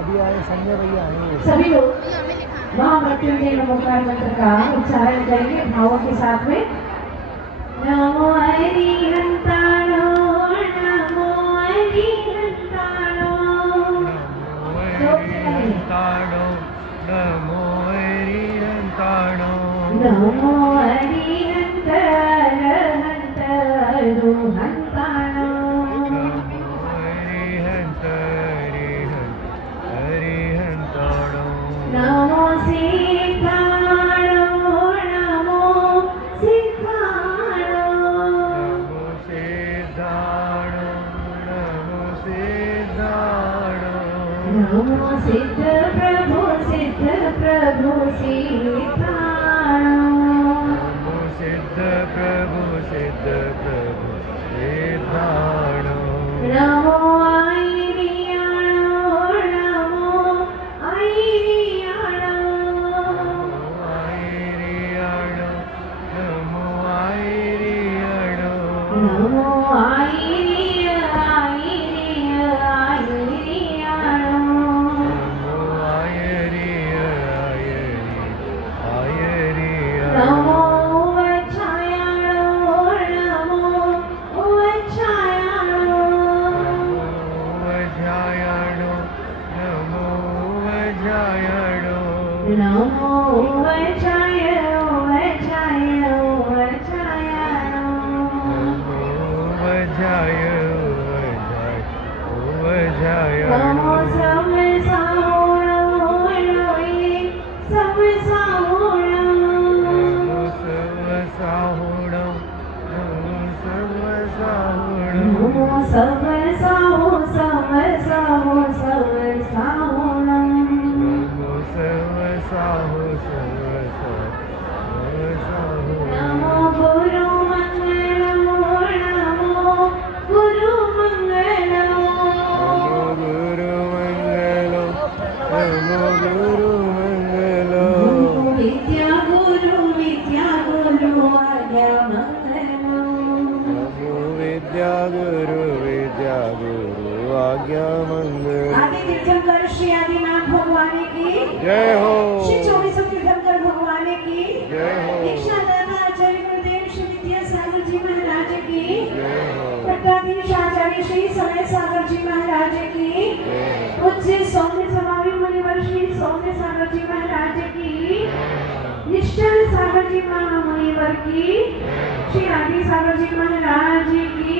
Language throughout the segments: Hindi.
अभी आए संजय भैया आए। सभी लोग महामृत्युंजय नमोकार मंत्र का उच्चारण करेंगे भावों के साथ में। नमो अरिहंताणो नमो अरिहंताणो नमो अरिहंताणो नमो अरिहंतरहंतरो हंताणो नमो सिद्धाणो नमो सिद्धाणो नमो सिद्धाणो नमो सिद्धाणो नमो सिद्ध प्रभु सिद्धाणो नमो सिद्ध प्रभु सिद्धाणो नमो आयरियाणो नमो आयरियाणो नमो आयरियाणो नमो आयरियाणो नमो वच्छायाणो नमो वच्छायाणो नमो वज्रायणो नमो वच्छायाणो वच्छायाणो वच्छायाणो नमो वज्रायणो नमो समसाहुणो समसाहुणो नमो सर्वसाहुणो नमो समसाहु समसाहु समसाहुणो नमो सर्वसाहु नमो गुरुमंगलो नमो गुरुमंगलो नमो गुरुमंगलो विद्या गुरु आज्ञामंगलो नमो विद्या गुरु आज्ञामंगलो। आदि तीर्थंकर श्री आदिनाथ भगवान की जय हो। श्री 24 तीर्थंकर भगवान की जय हो। दीक्षादाता आचार्य गुरुदेव श्री विद्यासागर जी महाराज की जय हो। पट्टाधीश आचार्य श्री समय सागर जी महाराज की पूज्य सौम्य समावी मुनिवर श्री सौम्य सागर जी महाराज की निश्चल सागर जी महामुनिवर की श्री आदि सागर जी महाराज की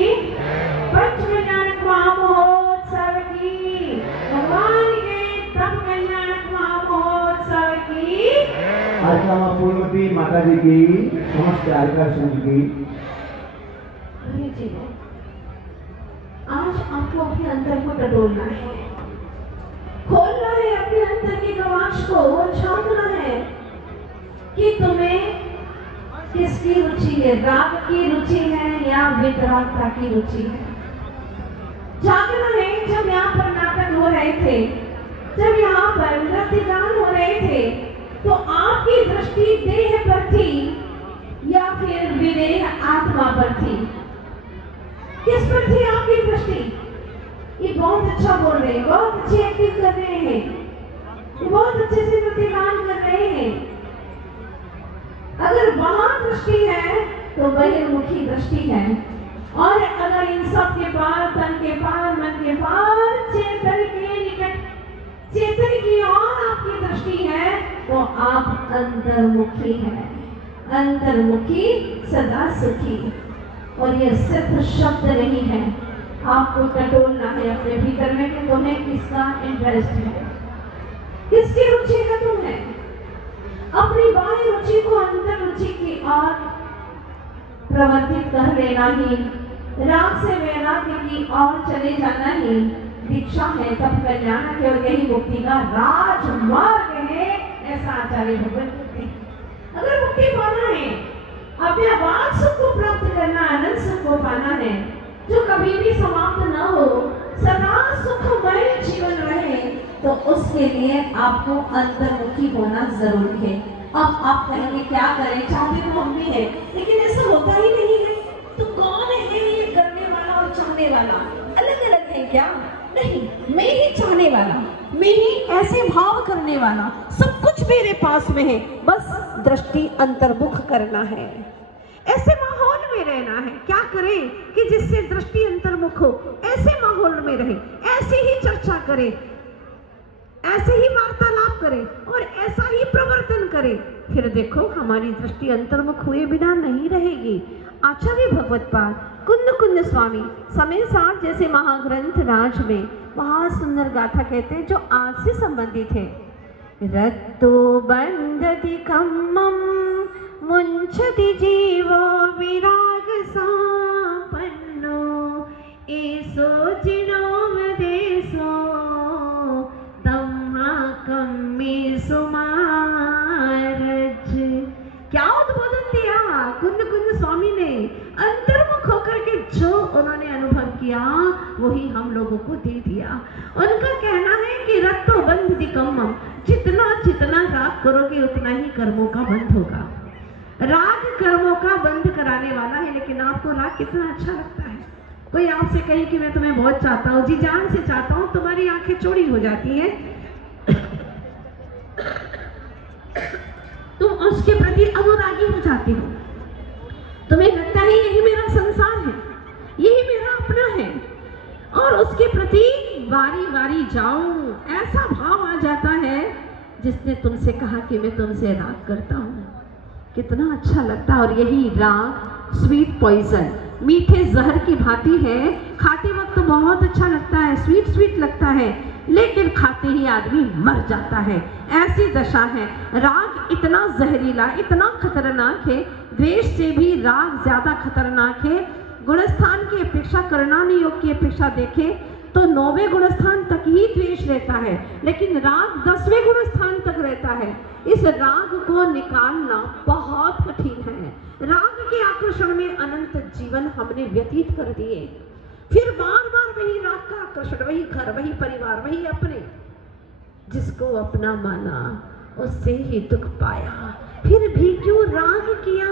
पंच कल्याणक महामहोत्सव की भगवान के तप कल्याणक महामहोत्सव की आत्मा पूर्णवती माता जी की समस्त आज्ञा संघ की। आज आपको अपने अंतर को टटोलना है, खोलना है अपने अंतर के कवाश को और झांकना है कि तुम्हें किसकी रुचि है, राग की रुचि है या वितरागता की रुचि है। जागना है। जब यहाँ पर नाटक हो रहे थे, जब यहाँ पर नृत्य गान हो रहे थे, तो आपकी दृष्टि देह पर थी या फिर विदेह आत्मा पर थी? किस पर थी आपकी दृष्टि? ये बहुत अच्छा बोल रहे हैं, बहुत अच्छी एक्टिंग कर रहे हैं, ये बहुत अच्छे से नृत्य गान कर रहे हैं। अगर वहां दृष्टि है तो बहिर्मुखी दृष्टि है, और अगर इन सब के पार, तन के पार, मन के पार, चेतन के निकट, चेतन की ओर आपकी दृष्टि है तो आप अंतर्मुखी हैं। अंतर्मुखी सदा सुखी। और ये सिर्फ शब्द नहीं है, आपको टटोलना है अपने भीतर में कि तुम्हें किसका इंटरेस्ट है, किसकी रुचि है तुम्हें। अपनी बाह्य रुचि को अंतर रुचि की ओर प्रवर्तित कर लेना ही, राग से वैराग्य की ओर चले जाना ही दीक्षा है, तप कल्याण है, और यही मुक्ति का राजमार्ग है, ऐसा आचार्य भगवान कहते हैं। अगर मुक्ति पाना है, अपने वाक सुख को प्राप्त करना, आनंद सुख को पाना है जो कभी भी समाप्त न हो, सदा सुखमय जीवन रहे, तो उसके लिए आपको अंतर्मुखी होना जरूरी है। अब आप कहेंगे क्या करें, चाहते तो हम भी है, लेकिन ऐसा होता ही नहीं है। तो कौन है ये करने वाला और चाहने सुनने वाला अलग अलग है क्या? नहीं, मैं ही चाहने वाला, मैं ही ऐसे भाव करने वाला, सब कुछ मेरे पास में है, बस दृष्टि अंतर्मुख करना है। ऐसे माहौल में रहना है। क्या करें कि जिससे दृष्टि अंतर्मुख हो, ऐसे माहौल में रहे, ऐसे ही चर्चा करें, ऐसे ही वार्तालाप करें और ऐसा ही प्रवर्तन करें। फिर देखो हमारी दृष्टि अंतर्मुख हुए बिना नहीं रहेगी। आचार्य भगवत्पाद कुंद कुंद स्वामी समय सार जैसे महाग्रंथ राज में बहुत सुंदर गाथा कहते हैं जो आज से संबंधित है। रत्तो बंधति कम्मम मुंचति जीवो विराग संपन्नो एसो जिनोमदेशो धम्माकम्मे सुमारज। क्या उद्बोधन दिया कुंद कुंद स्वामी ने, अंतर्मुख होकर के जो उन्होंने अनुभव किया वही हम लोगों को दे दिया। उनका कहना है कि रत्तो बंधति कम्मम, जितना जितना राग करोगे उतना ही कर्मों का बंध होगा। राग कर्मों का बंध कराने वाला है। लेकिन आपको राग कितना अच्छा लगता है। कोई आपसे कहे कि मैं तुम्हें बहुत चाहता हूँ, जी जान से चाहता हूँ, तुम्हारी आंखें चौड़ी हो जाती है, तुम उसके प्रति अनुरागी हो जाती हो, तुम्हें लगता है यही मेरा संसार है, यही मेरा अपना है, और उसके प्रति वारी वारी जाऊं, ऐसा भाव आ जाता है जिसने तुमसे कहा कि मैं तुमसे राग करता हूं। कितना अच्छा लगता है। और यही राग स्वीट पॉइजन, मीठे जहर की भांति है। खाते वक्त तो बहुत अच्छा लगता है, स्वीट स्वीट लगता है, लेकिन खाते ही आदमी मर जाता है। ऐसी दशा है। राग इतना जहरीला, इतना खतरनाक है। द्वेष से भी राग ज्यादा खतरनाक है। गुणस्थान की अपेक्षा, करणानि योग की अपेक्षा देखें तो 9वें गुणस्थान तक ही द्वेष रहता है, लेकिन राग 10वें गुणस्थान तक रहता है। इस राग को निकालना बहुत कठिन है। राग के आकर्षण में अनंत जीवन हमने व्यतीत कर दिए, फिर बार बार वही राग का आकर्षण, वही घर, वही परिवार, वही अपने। जिसको अपना माना उससे ही दुख पाया, फिर भी क्यों राग किया?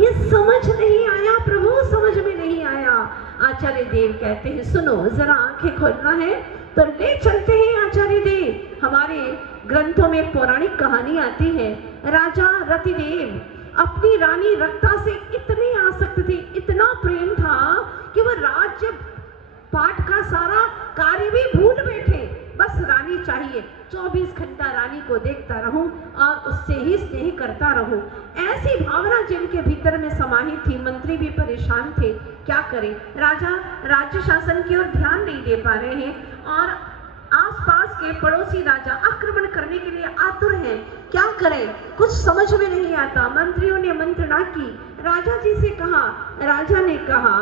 ये समझ नहीं आया प्रभु, समझ में नहीं आया। आचार्य देव कहते हैं सुनो, जरा आंखें खोलना है तो ले चलते हैं आचार्य देव। हमारे ग्रंथों में पौराणिक कहानी आती है। राजा रतिदेव अपनी रानी रक्ता से इतने आसक्त थे, इतना प्रेम था कि वह राज्य पाठ का सारा कार्य भी भूल बैठे। बस रानी चाहिए, 24 घंटा रानी को देखता रहूं और उससे ही स्नेह करता रहूं। ऐसी भावना जिनके भीतर में समाहित थी। मंत्री भी परेशान थे, क्या करें? राजा राज्य शासन की ओर ध्यान नहीं दे पा रहे हैं और आसपास के पड़ोसी राजा आक्रमण करने के लिए आतुर हैं। क्या करें? कुछ समझ में नहीं आता। मंत्रियों ने मंत्रणा की, राजा जी से कहा। राजा ने कहा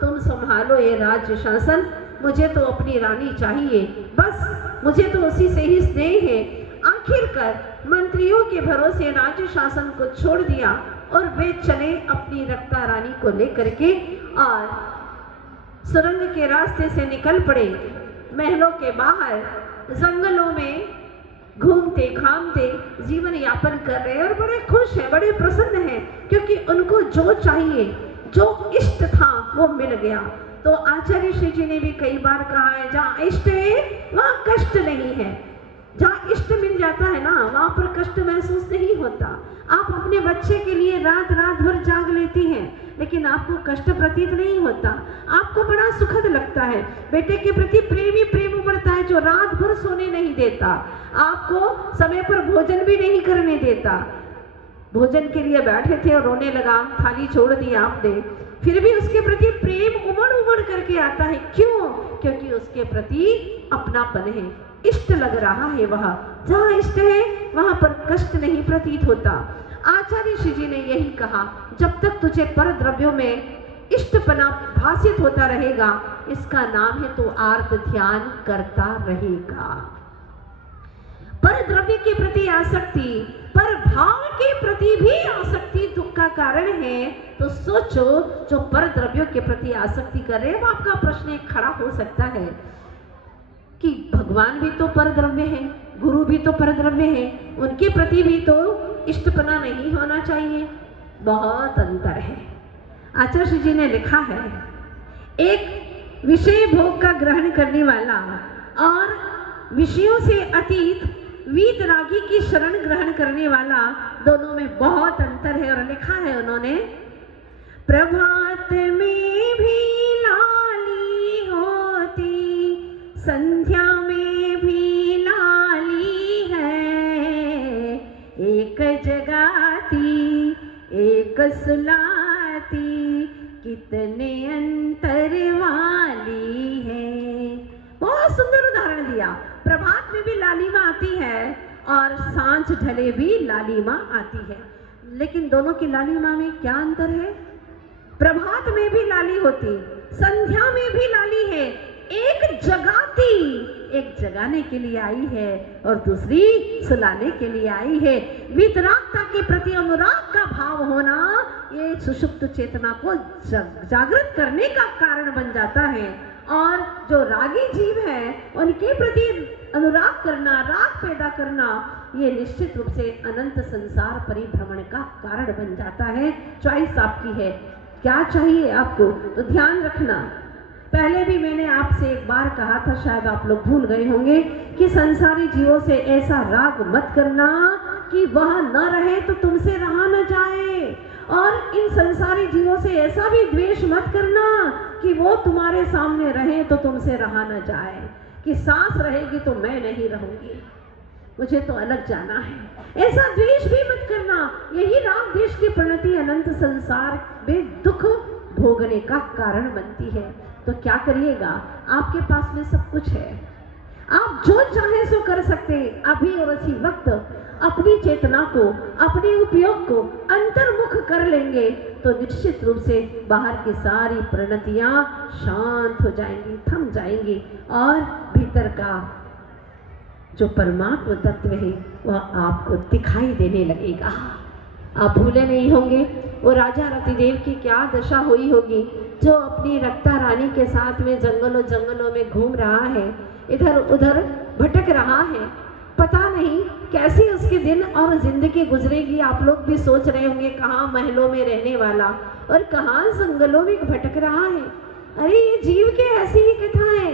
तुम संभालो ये राज्य शासन, मुझे तो अपनी रानी चाहिए, बस मुझे तो उसी से ही स्नेह है। आखिरकार मंत्रियों के भरोसे राज्य शासन को छोड़ दिया और वे चले अपनी रक्ता रानी को लेकर के और सुरंग के रास्ते से निकल पड़े। महलों के बाहर जंगलों में घूमते घामते जीवन यापन कर रहे और बड़े खुश हैं, बड़े प्रसन्न हैं, क्योंकि उनको जो चाहिए, जो इष्ट था वो मिल गया। तो आचार्य श्री जी ने भी कई बार कहा है, जहाँ इष्ट है वहाँ कष्ट नहीं है। जहाँ इष्ट मिल जाता है ना, वहाँ पर कष्ट महसूस नहीं होता। आप अपने बच्चे के लिए रात रात भर जाग लेती हैं, लेकिन आपको कष्ट प्रतीत नहीं होता, आपको बड़ा सुखद लगता है। बेटे के प्रति प्रेम ही प्रेम उमड़ता है जो रात भर सोने नहीं देता, आपको समय पर भोजन भी नहीं करने देता। भोजन के लिए बैठे थे और रोने लगा, थाली छोड़ दी आपने, फिर भी उसके प्रति प्रेम उमड़ उमड़ करके आता है। क्यों? क्योंकि उसके प्रति अपनापन है, इष्ट लग रहा है। वह जहाँ इष्ट है वहां पर कष्ट नहीं प्रतीत होता। आचार्य श्री जी ने यही कहा, जब तक तुझे पर द्रव्यों में इष्टपना भासित होता रहेगा, इसका नाम है तो आर्त ध्यान करता रहेगा। पर द्रव्य के प्रति आसक्ति, पर भाव के प्रति भी आसक्ति दुख का कारण है। तो सोचो, जो पर द्रव्यों के प्रति आसक्ति कर रहे हैं, वो आपका प्रश्न एक खड़ा हो सकता है कि भगवान भी तो पर द्रव्य है, गुरु भी तो पर द्रव्य है, उनके प्रति भी तो इष्टपना नहीं होना चाहिए। बहुत अंतर है। आचार्य जी ने लिखा है, एक विषय भोग का ग्रहण करने वाला और विषयों से अतीत वीतरागी की शरण ग्रहण करने वाला, दोनों में बहुत अंतर है। और लिखा है उन्होंने, प्रभात में भी लाली होती, संध्या में भी लाली है, एक जगाती एक सुलाती, कितने अंतर वाली है। बहुत सुंदर उदाहरण दिया। प्रभात में भी लालिमा आती है और सांझ ढले भी लालिमा आती है, लेकिन दोनों की लालिमा में क्या अंतर है? प्रभात में भी लाली होती, संध्या में भी लाली है, एक जगाती, एक जगाने के लिए आई है और दूसरी सुलाने के लिए आई है। वितरागता के प्रति अनुराग का भाव होना ये सुषुप्त चेतना को जागृत करने का कारण बन जाता है। और जो रागी जीव है उनके प्रति अनुराग करना, राग पैदा करना, ये निश्चित रूप से अनंत संसार परिभ्रमण का कारण बन जाता है। चॉइस आपकी है, क्या चाहिए आपको, तो ध्यान रखना। पहले भी मैंने आपसे एक बार कहा था, शायद आप लोग भूल गए होंगे, कि संसारी जीवों से ऐसा राग मत करना कि वह न रहे तो तुमसे रहा न जाए, और इन संसारी जीवों से ऐसा भी द्वेष मत करना कि वो तुम्हारे सामने रहे तो तुमसे रहा न जाए, कि सांस रहेगी तो मैं नहीं रहूंगी, मुझे तो अलग जाना है। ऐसा द्वेष भी मत करना। यही राग द्वेष की परिणति अनंत संसार में दुख भोगने का कारण बनती है। तो क्या करिएगा, आपके पास में सब कुछ है, आप जो चाहे सो कर सकते हैं। अभी और इसी वक्त अपनी चेतना को, अपने उपयोग को अंतर्मुख कर लेंगे तो निश्चित रूप से बाहर की सारी परिणतियां शांत हो जाएंगी, थम जाएंगी, और भीतर का जो परमात्मा तत्व है वह आपको दिखाई देने लगेगा। आप भूले नहीं होंगे वो राजा रतिदेव की क्या दशा हुई होगी, जो अपनी रक्ता रानी के साथ में जंगलों जंगलों में घूम रहा है, इधर उधर भटक रहा है। पता नहीं कैसी उसके दिन और जिंदगी गुजरेगी। आप लोग भी सोच रहे होंगे कहाँ महलों में रहने वाला और कहाँ जंगलों में भटक रहा है। अरे ये जीव के ऐसी ही कथा है।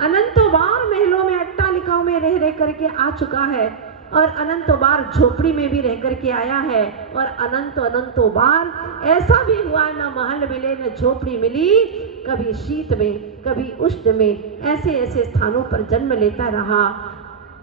अनंतों बार महलों में अट्टालिकाओं में रह करके आ चुका है, और अनंतों बार झोपड़ी में भी रह करके आया है, और अनंतों बार ऐसा भी हुआ न महल मिले न झोपड़ी मिली, कभी शीत में कभी उष्ण में ऐसे ऐसे स्थानों पर जन्म लेता रहा।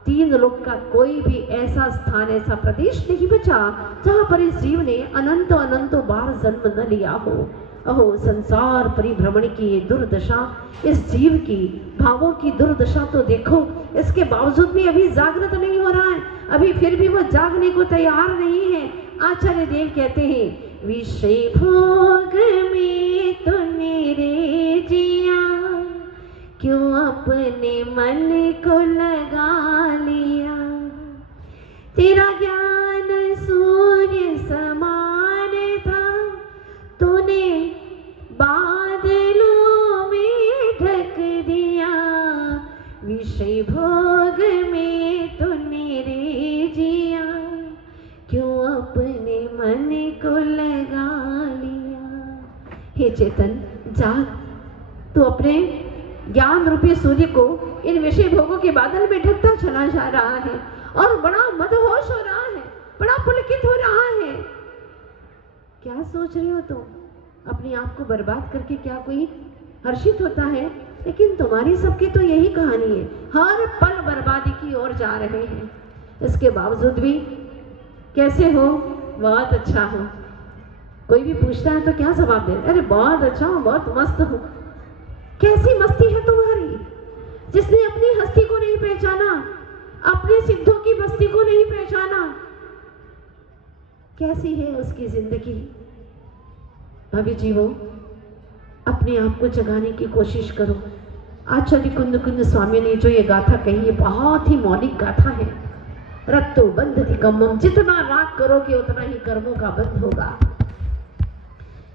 तीन लोक का कोई भी ऐसा स्थान, ऐसा प्रदेश नहीं बचा जहां पर इस जीव ने अनंतों बार जन्म न लिया हो। अहो संसार परिभ्रमण की ये दुर्दशा, इस जीव की भावों की दुर्दशा तो देखो। इसके बावजूद भी अभी जागृत नहीं हो रहा है, अभी फिर भी वो जागने को तैयार नहीं है। आचार्य देव कहते हैं, विषय भोग में तूने रे जिया, क्यों अपने मन को लगा लिया, तेरा ज्ञान सूर्य समान था, तूने बादलों में ढक दिया, विषय भोग में तूने रे जिया, क्यों अपने मन को लगा लिया। हे चेतन जाग, तू अपने ज्ञान रूपी सूर्य को इन विषय भोगों के बादल में ढकता चला जा रहा है और बड़ा मदहोश हो रहा है, बड़ा पुलकित हो रहा है। क्या सोच रहे हो तुम? अपने आप को बर्बाद करके क्या कोई हर्षित होता है? लेकिन तुम्हारी सबकी तो यही कहानी है, हर पल बर्बादी की ओर जा रहे हैं। इसके बावजूद भी कैसे हो? बहुत अच्छा हो। कोई भी पूछता है तो क्या जवाब दे? अरे बहुत अच्छा हो, बहुत मस्त हो। कैसी मस्ती है तुम्हारी? जिसने अपनी हस्ती को नहीं पहचाना, अपने सिद्धों की बस्ती को नहीं पहचाना, कैसी है उसकी जिंदगी? भाभी जीवो, अपने आप को जगाने की कोशिश करो। आचार्य कुंद स्वामी ने जो ये गाथा कही है, बहुत ही मौलिक गाथा है। रत्तो बंध थी कम्मम, जितना राग करोगे उतना ही कर्मों का बंध होगा।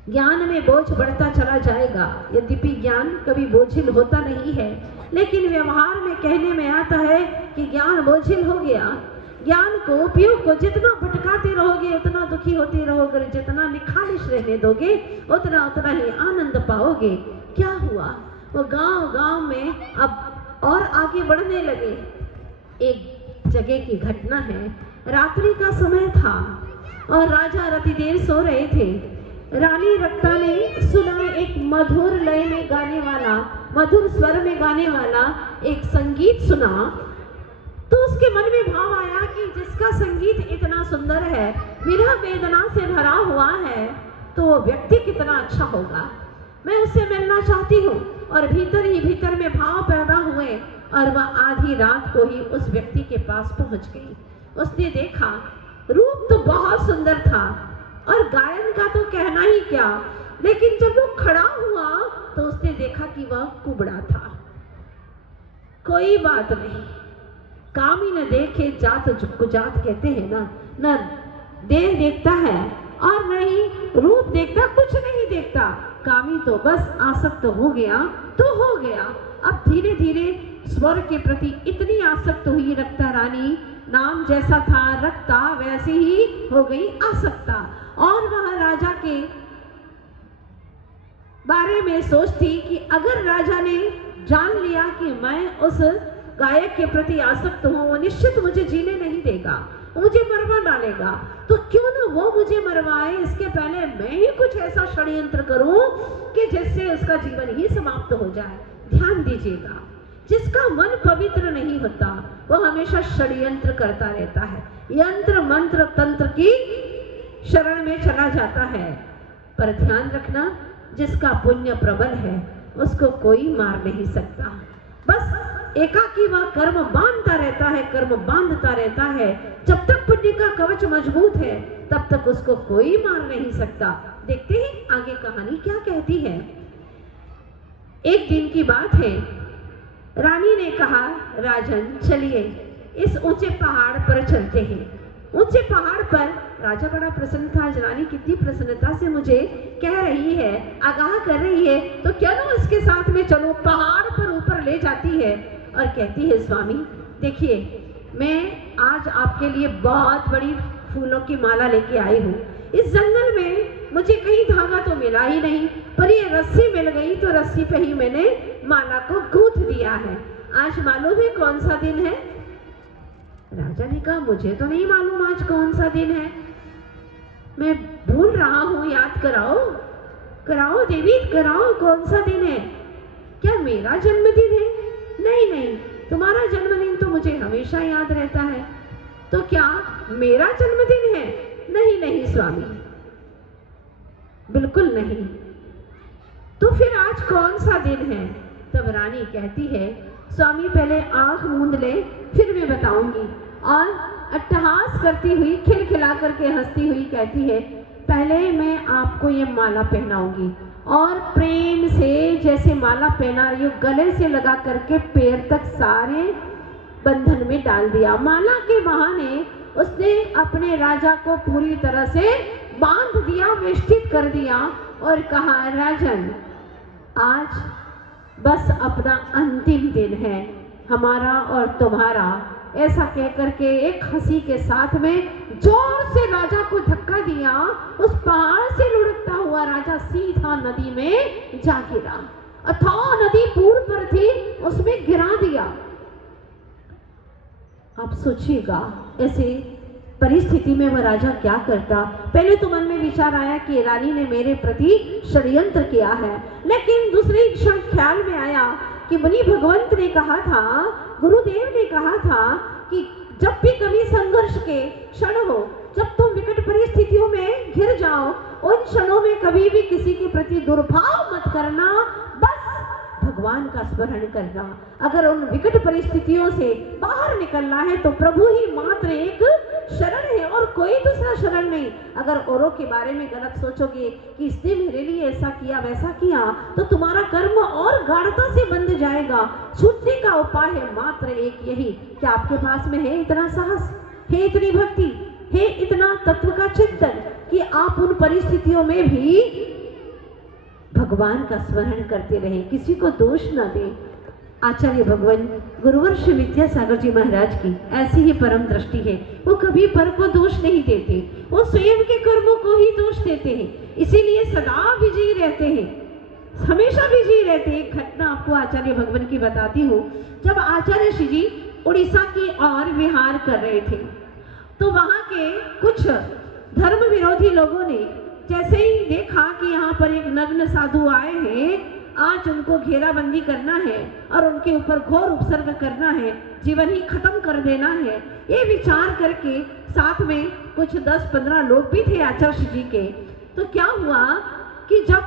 ज्ञान में बोझ बढ़ता चला जाएगा। यद्यपि ज्ञान कभी बोझिल होता नहीं है, लेकिन व्यवहार में कहने में आता है कि ज्ञान बोझिल हो गया। ज्ञान को, उपयोग को जितना भटकाते रहोगे उतना दुखी होते रहोगे, जितना निखालिश रहने दोगे उतना ही आनंद पाओगे। क्या हुआ? वो गांव-गांव में अब और आगे बढ़ने लगे। एक जगह की घटना है, रात्रि का समय था और राजा रतिदेव सो रहे थे। रानी रक्ता ने सुना एक मधुर लय में गाने वाला, मधुर स्वर में गाने वाला एक संगीत सुना, तो उसके मन में भाव आया कि जिसका संगीत इतना सुंदर है, विरह वेदना से भरा हुआ है, तो वो व्यक्ति कितना अच्छा होगा, मैं उससे मिलना चाहती हूँ। और भीतर ही भीतर में भाव पैदा हुए और वह आधी रात को ही उस व्यक्ति के पास पहुंच गई। उसने देखा, रूप तो बहुत सुंदर था और गायन का तो कहना ही क्या, लेकिन जब वो खड़ा हुआ तो उसने देखा कि वह कुबड़ा था। कोई बात नहीं, कामी न देखे जात जुगजात कहते हैं ना, न देह देखता है और न ही रूप देखता, कुछ नहीं देखता। कामी तो बस आसक्त हो गया तो हो गया। अब धीरे धीरे स्वर के प्रति इतनी आसक्त हुई रक्ता रानी, नाम जैसा था रक्ता वैसे ही हो गई आसक्ता। और वह राजा के बारे में सोचती कि अगर राजा ने जान लिया कि मैं उस गायक के प्रति आसक्त हूँ, वो निश्चित मुझे जीने नहीं देगा, मुझे मरवा डालेगा, तो क्यों ना वो मुझे मरवाए, इसके पहले मैं ही कुछ ऐसा षड्यंत्र करूं कि जिससे उसका जीवन ही समाप्त हो जाए। ध्यान दीजिएगा, जिसका मन पवित्र नहीं होता वो हमेशा षड्यंत्र करता रहता है, यंत्र मंत्र तंत्र की शरण में चला जाता है। पर ध्यान रखना, जिसका पुण्य प्रबल है उसको कोई मार नहीं सकता। बस एकाकी वह कर्म बांधता रहता है, कर्म बांधता रहता है। जब तक पुण्य का कवच मजबूत है तब तक उसको कोई मार नहीं सकता। देखते हैं आगे कहानी क्या कहती है। एक दिन की बात है, रानी ने कहा, राजन चलिए इस ऊंचे पहाड़ पर चलते हैं। ऊंचे पहाड़ पर राजा बड़ा प्रसन्न था। रानी कितनी प्रसन्नता से मुझे कह रही है, आगाह कर रही है, तो क्या ना इसके साथ में चलो। पहाड़ पर ऊपर ले जाती है और कहती है, स्वामी देखिए, मैं आज आपके लिए बहुत बड़ी फूलों की माला लेके आई हूँ। इस जंगल में मुझे कहीं धागा तो मिला ही नहीं, पर ये रस्सी मिल गई, तो रस्सी पे ही मैंने माला को गूंथ दिया है। आज मालूम है कौन सा दिन है? राजा ने कहा, मुझे तो नहीं मालूम आज कौन सा दिन है, मैं भूल रहा हूँ, याद कराओ। कराओ देवी, कराओ, कौन सा दिन है? क्या मेरा जन्मदिन है? नहीं नहीं, तुम्हारा जन्मदिन तो मुझे हमेशा याद रहता है। तो क्या मेरा जन्मदिन है? नहीं नहीं स्वामी, बिल्कुल नहीं। तो फिर आज कौन सा दिन है? तब रानी कहती है, स्वामी पहले आंख मूंद ले, फिर मैं बताऊंगी। और अट्टहास करती हुई, खिलखिला करके हंसती हुई कहती है, पहले मैं आपको ये माला पहनाऊंगी। और प्रेम से जैसे माला पहना रही हो, गले से लगा करके पैर तक सारे बंधन में डाल दिया। माला के बहाने उसने अपने राजा को पूरी तरह से बांध दिया, वेष्टित कर दिया और कहा, राजन आज बस अपना अंतिम दिन है हमारा और तुम्हारा। ऐसा कहकर के एक हंसी के साथ में जोर से राजा को धक्का दिया। उस पहाड़ से लुढ़कता हुआ राजा सीधा नदी में जा गिरा। अथाह नदी पूर्व पर थी, उसमें गिरा दिया। आप सोचिएगा ऐसे परिस्थिति में वह राजा क्या करता। पहले तो मन में विचार आया कि रानी ने मेरे प्रति षड्यंत्र किया है, लेकिन दूसरे क्षण ख्याल में आया कि मुनि भगवंत ने कहा था, गुरुदेव ने कहा था कि जब भी कभी संघर्ष के क्षण हो, जब तुम विकट परिस्थितियों में घिर जाओ, उन क्षणों में कभी भी किसी के प्रति दुर्भाव मत करना, बस भगवान का स्मरण करना। अगर उन विकट परिस्थितियों से बाहर निकलना है तो प्रभु ही मात्र एक शरण है और कोई दूसरा शरण नहीं। अगर औरों के बारे में गलत सोचोगे कि इसने मेरे लिए ऐसा किया वैसा किया, तो तुम्हारा कर्म और गाढ़ता से बंध जाएगा। छूटने का उपाय है मात्र एक यही, कि आपके पास में है इतना साहस, है इतनी भक्ति, है इतना तत्व का चिंतन कि आप उन परिस्थितियों में भी भगवान का स्मरण करते रहे, किसी को दोष न दें। आचार्य भगवान गुरुवर श्री विद्यासागर जी महाराज की ऐसी ही परम दृष्टि है। वो कभी पर को दोष नहीं देते, वो स्वयं के कर्मों को ही दोष देते हैं, इसीलिए सदा विजयी रहते हैं। हमेशा बिजी रहते। एक घटना आपको आचार्य भगवान की बताती हूँ। जब आचार्य श्री जी उड़ीसा की ओर विहार कर रहे थे तो वहाँ के कुछ धर्म विरोधी लोगों ने जैसे ही देखा कि यहाँ पर एक नग्न साधु आए हैं, आज उनको घेराबंदी करना है और उनके ऊपर घोर उपसर्ग करना है, जीवन ही खत्म कर देना है, ये विचार करके साथ में कुछ 10-15 लोग भी थे आचार्य जी के। तो क्या हुआ कि जब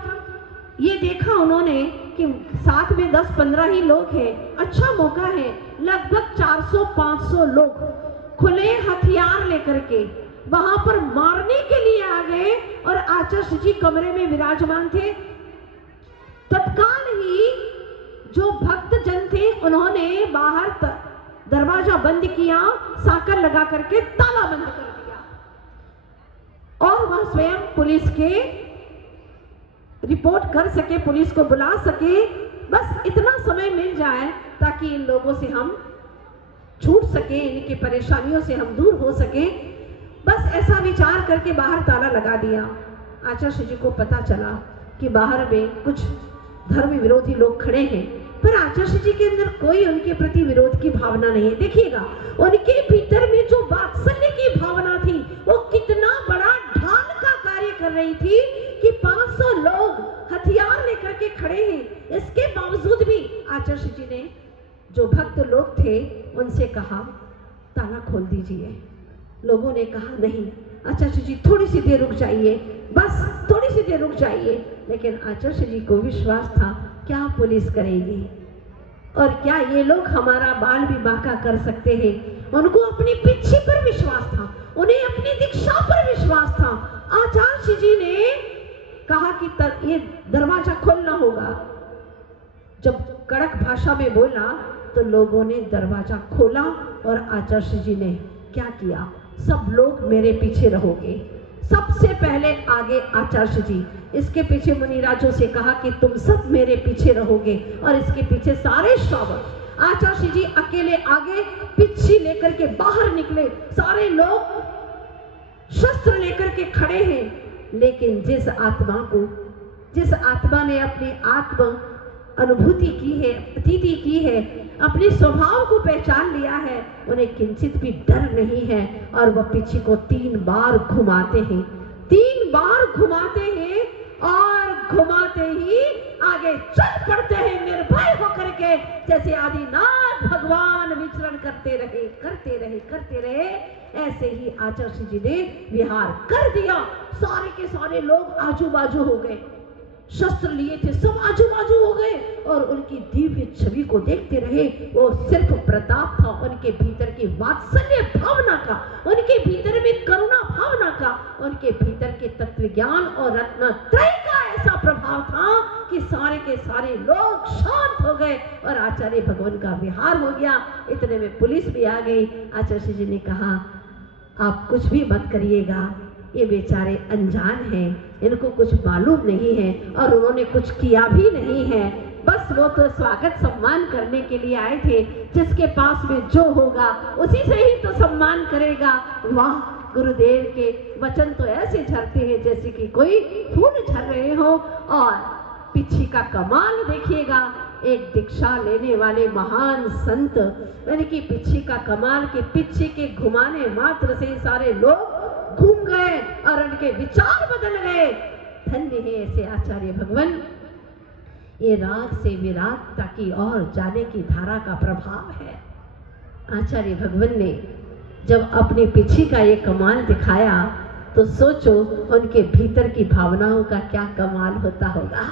ये देखा उन्होंने कि साथ में 10-15 ही लोग हैं, अच्छा मौका है, लगभग 400-500 लोग खुले हथियार लेकर के वहां पर मारने के लिए आ गए और आचार्य जी कमरे में विराजमान थे। तत्काल ही जो भक्त जन थे उन्होंने बाहर दरवाजा बंद किया, साकर लगा करके ताला बंद कर दिया और वह स्वयं पुलिस के रिपोर्ट कर सके, पुलिस को बुला सके, बस इतना समय मिल जाए ताकि इन लोगों से हम छूट सके, इनकी परेशानियों से हम दूर हो सके। बस ऐसा विचार करके बाहर ताला लगा दिया। आचार्य जी को पता चला कि बाहर में कुछ धर्म विरोधी लोग खड़े हैं, पर आचार्य जी के अंदर कोई उनके प्रति विरोध की भावना नहीं है। देखिएगा उनके भीतर में जो वात्सल्य की भावना थी वो कितना बड़ा ढाल का कार्य कर रही थी कि 500 लोग हथियार लेकर के खड़े हैं। इसके बावजूद भी आचार्य जी ने जो भक्त लोग थे उनसे कहा ताला खोल दीजिए। लोगों ने कहा नहीं आचार्य जी थोड़ी सी देर रुक जाइए, बस थोड़ी सी देर रुक जाइए। लेकिन आचार्य जी को विश्वास था क्या पुलिस करेगी और क्या ये लोग हमारा बाल विवाह का कर सकते हैं। उनको अपनी पिछी पर विश्वास था, उन्हें अपनी दीक्षा पर विश्वास था। आचार्य जी ने कहा कि ये दरवाजा खोलना होगा। जब कड़क भाषा में बोला तो लोगों ने दरवाजा खोला और आचार्य जी ने क्या किया, सब लोग मेरे पीछे रहोगे। सबसे पहले आगे आचार्य जी, इसके पीछे मुनिराजों से कहा कि तुम सब मेरे पीछे रहोगे और इसके पीछे सारे श्रावक। आचार्य जी अकेले आगे पिछी लेकर के बाहर निकले, सारे लोग शस्त्र लेकर के खड़े हैं। लेकिन जिस आत्मा ने अपनी आत्म अनुभूति की है, अतीति की है, अपने स्वभाव को पहचान लिया है, उन्हें किंचित भी डर नहीं है और वह पीछे को 3 बार घुमाते हैं, 3 बार घुमाते हैं और घुमाते ही आगे चल पड़ते हैं निर्भय होकर के, जैसे आदिनाथ भगवान विचरण करते रहे। ऐसे ही आचार्य जी ने विहार कर दिया। सारे के सारे लोग आजू बाजू हो गए, शस्त्र लिए थे सब आजू बाजू हो गए और उनकी दिव्य छवि को देखते रहे। वो सिर्फ प्रताप था, उनके भीतर की वात्सल्य भावना का, उनके भीतर में करुणा भावना का, उनके भीतर के तत्व ज्ञान और रत्नत्रय का ऐसा प्रभाव था कि सारे के सारे लोग शांत हो गए और आचार्य भगवान का विहार हो गया। इतने में पुलिस भी आ गई। आचार्य जी ने कहा आप कुछ भी मत करिएगा, ये बेचारे अनजान हैं, इनको कुछ मालूम नहीं है और उन्होंने कुछ किया भी नहीं है, बस वो तो स्वागत सम्मान करने के लिए आए थे। जिसके पास में जो होगा उसी से ही तो सम्मान करेगा। वाह, गुरुदेव के वचन तो ऐसे झरते हैं जैसे कि कोई फूल झर रहे हो। और पीछे का कमाल देखिएगा, एक दीक्षा लेने वाले महान संत, यानी कि पीछे का कमाल के पीछे के घुमाने मात्र से सारे लोग घूम गए और उनके विचार बदल गए। धन्य है ऐसे आचार्य भगवान। ये राग से विरागता की ओर जाने की धारा का प्रभाव है। आचार्य भगवान ने जब अपने पीछे का ये कमाल दिखाया तो सोचो उनके भीतर की भावनाओं का क्या कमाल होता होगा।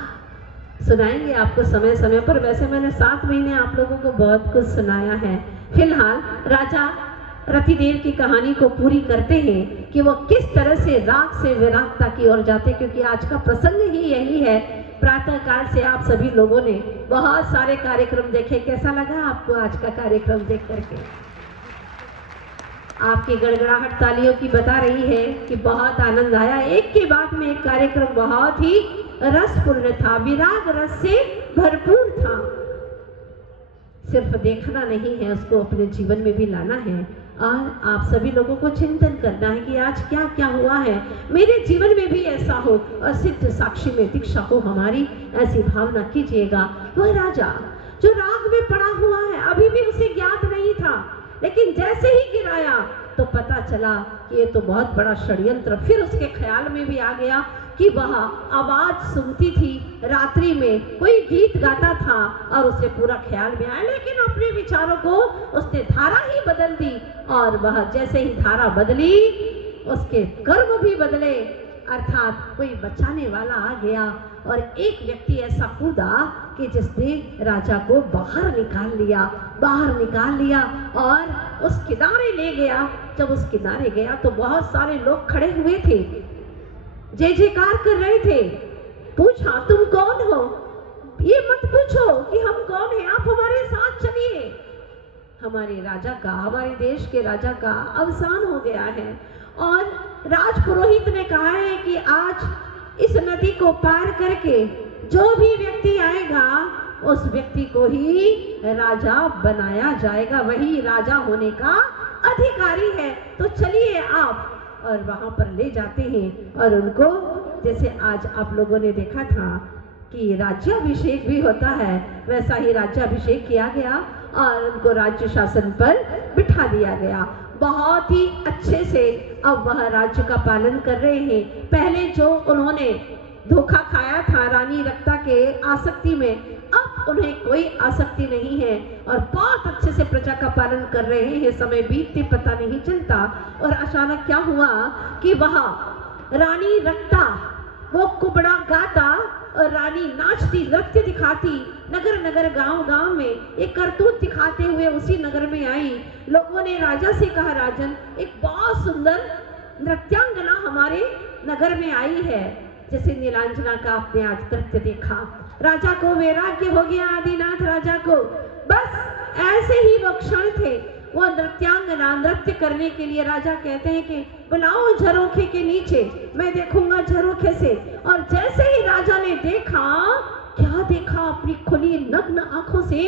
सुनाएंगे आपको समय समय पर। वैसे मैंने 7 महीने आप लोगों को बहुत कुछ सुनाया है। फिलहाल राजा रतिदेव की कहानी को पूरी करते हैं कि वो किस तरह से राग से विरागता की ओर जाते, क्योंकि आज का प्रसंग ही यही है। प्रातः काल से आप सभी लोगों ने बहुत सारे कार्यक्रम देखे। कैसा लगा आपको आज का कार्यक्रम देख करके? आपकी गड़गड़ाहट तालियों की बता रही है कि बहुत आनंद आया। एक के बाद में एक कार्यक्रम बहुत ही रसपूर्ण था, विराग रस से भरपूर था। सिर्फ देखना नहीं है, उसको अपने जीवन में भी लाना है और आप सभी लोगों को चिंतन करना है कि आज क्या क्या हुआ है, मेरे जीवन में भी ऐसा हो और सिद्ध साक्षी में दीक्षा हो हमारी। ऐसी भावना कीजिएगा। वह राजा जो राग में पड़ा हुआ है, अभी भी उसे ज्ञात नहीं था, लेकिन जैसे ही गिराया तो पता चला कि ये तो बहुत बड़ा षड्यंत्र। फिर उसके ख्याल में भी आ गया कि वह आवाज सुनती थी, रात्रि में कोई गीत गाता था और उसे पूरा ख्याल में आया, लेकिन अपने विचारों को उसने धारा ही बदल दी। और वह जैसे ही धारा बदली उसके कर्म भी बदले, अर्थात कोई बचाने वाला आ गया और एक व्यक्ति ऐसा कूदा कि जिसने राजा को बाहर निकाल लिया और उस किनारे ले गया। जब उस किनारे गया तो बहुत सारे लोग खड़े हुए थे, जय जयकार कर रहे थे। पूछा, तुम कौन हो? ये मत पूछो कि हम कौन हैं, आप हमारे साथ चलिए। हमारे राजा का, हमारे देश के राजा का अवसान हो गया है और राजपुरोहित ने कहा है कि आज इस नदी को पार करके जो भी व्यक्ति आएगा उस व्यक्ति को ही राजा बनाया जाएगा, वही राजा होने का अधिकारी है। तो चलिए आप, और वहां पर ले जाते हैं और उनको, जैसे आज आप लोगों ने देखा था कि राज्याभिषेक भी होता है, वैसा ही राज्याभिषेक किया गया और उनको राज्य शासन पर बिठा दिया गया। बहुत ही अच्छे से अब वह राज्य का पालन कर रहे हैं। पहले जो उन्होंने धोखा खाया था रानी रक्ता के आसक्ति में, अब उन्हें कोई आसक्ति नहीं है और बहुत अच्छे से प्रजा का पालन कर रहे हैं। समय बीतते पता नहीं चलता और अचानक क्या हुआ कि वहां रानी रक्ता वो कुबड़ा गाता और रानी नाचती, नृत्य दिखाती, नगर नगर गांव गांव में एक करतूत दिखाते हुए उसी नगर में आई। लोगों ने राजा से कहा, राजन एक बहुत सुंदर नृत्यांगना हमारे नगर में आई है, जैसे नीलांजना का आपने आज नृत्य देखा। राजा को वैराग्य हो गया, आदिनाथ राजा को। बस ऐसे ही वो क्षण थे, वो नृत्यांगना नृत्य करने के लिए राजा कहते हैं कि बुलाओ झरोखे के नीचे, मैं देखूंगा झरोखे से। और जैसे ही राजा ने देखा, क्या देखा अपनी खुली नग्न आंखों से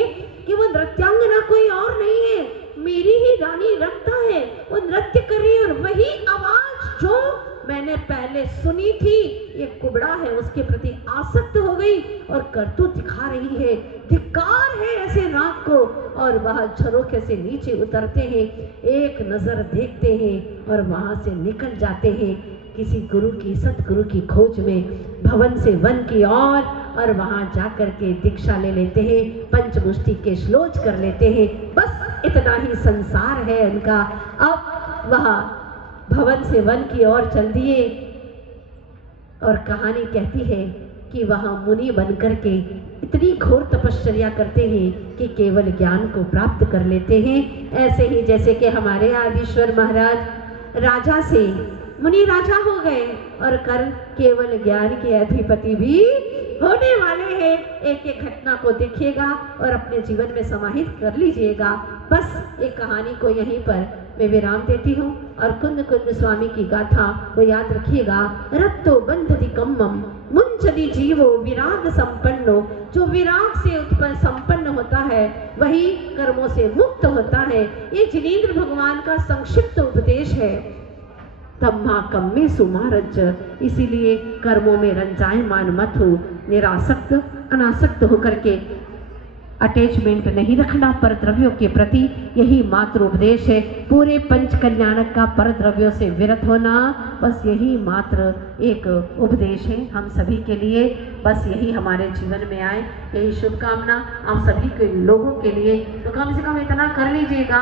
कि वो नृत्यांगना कोई और नहीं है, मेरी ही रानी रक्ता है, वो नृत्य कर रही है। और वही आवाज जो मैंने पहले सुनी थी, ये कुबड़ा है, उसके प्रति आसक्त हो गई और करतूत दिखा रही है। धिक्कार है ऐसे राग को। और वह झरोखे से नीचे उतरते हैं, एक नजर देखते हैं और वहां से निकल जाते हैं किसी गुरु की, सतगुरु की खोज में, भवन से वन की ओर। और वहां जाकर के दीक्षा ले लेते हैं, पंचमुष्टि के श्लोच कर लेते हैं। बस इतना ही संसार है उनका। अब वह भवन से वन की ओर चल दिए और कहानी कहती है कि वहां मुनि बनकर के इतनी घोर तपश्चर्या करते हैं कि केवल ज्ञान को प्राप्त कर लेते हैं। ऐसे ही जैसे कि हमारे आदिश्वर महाराज राजा से मुनि राजा हो गए और कल केवल ज्ञान के अधिपति भी होने वाले हैं। एक एक घटना को देखिएगा और अपने जीवन में समाहित कर लीजिएगा। बस एक कहानी को यहीं पर मैं विराम देती हूँ और कुंद कुंद स्वामी की गाथा को याद रखिएगा। रक्तो बंधति कम्मम मुंचति जीवो विराग संपन्नो। जो विराग से उत्पन्न संपन्न होता है वही कर्मों से मुक्त होता है। ये जिनेंद्र भगवान का संक्षिप्त उपदेश है। तम्मा कम्मे सुमारज, इसीलिए कर्मों में रंजायमान मत हो, निरासक्त अनासक्त होकर के अटैचमेंट नहीं रखना पर द्रव्यों के प्रति, यही मात्र उपदेश है। पूरे पंच कल्याणक का पर द्रव्यों से विरत होना, बस यही मात्र एक उपदेश है हम सभी के लिए। बस यही हमारे जीवन में आए, यही शुभकामना आप सभी के लोगों के लिए। तो कम से कम इतना कर लीजिएगा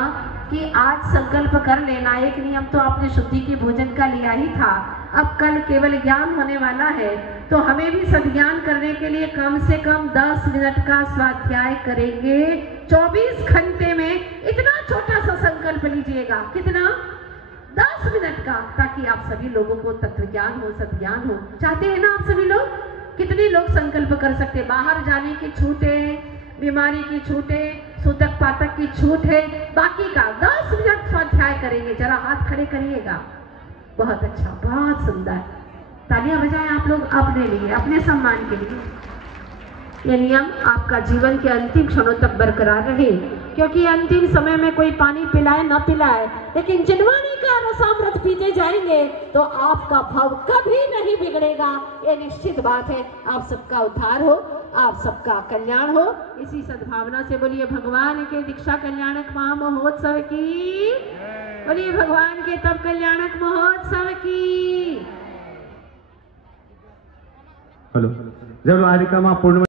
कि आज संकल्प कर लेना। एक नियम तो आपने शुद्धि के भोजन का लिया ही था, अब कल केवल ज्ञान होने वाला है, तो हमें भी सद्ज्ञान करने के लिए कम से कम 10 मिनट का स्वाध्याय करेंगे 24 घंटे में। इतना छोटा सा संकल्प लीजिएगा, कितना, 10 मिनट का, ताकि आप सभी लोगों को तत्व ज्ञान हो, सद्ज्ञान हो। चाहते हैं ना आप सभी लोग? कितने लोग संकल्प कर सकते? बाहर जाने की छूट है, बीमारी की छूट है, सूतक पातक की छूट है, बाकी का 10 मिनट स्वाध्याय करेंगे। जरा हाथ खड़े करिएगा। बहुत अच्छा, बहुत सुंदर, तालियां बजाएं आप लोग अपने लिए, अपने सम्मान के लिए। ये नियम आपका जीवन के अंतिम क्षणों तक बरकरार रहे, क्योंकि अंतिम समय में कोई पानी पिलाए न पिलाए, लेकिन जिनवानी का रसामृत पीते जाएंगे तो आपका भाव कभी नहीं बिगड़ेगा। ये निश्चित बात है। आप सबका उद्धार हो, आप सबका कल्याण हो। इसी सद्भावना से बोलिए भगवान के दीक्षा कल्याणक महोत्सव की, बोलिए भगवान के तप कल्याणक महोत्सव की। हेलो, जब आरिका माँ पूर्ण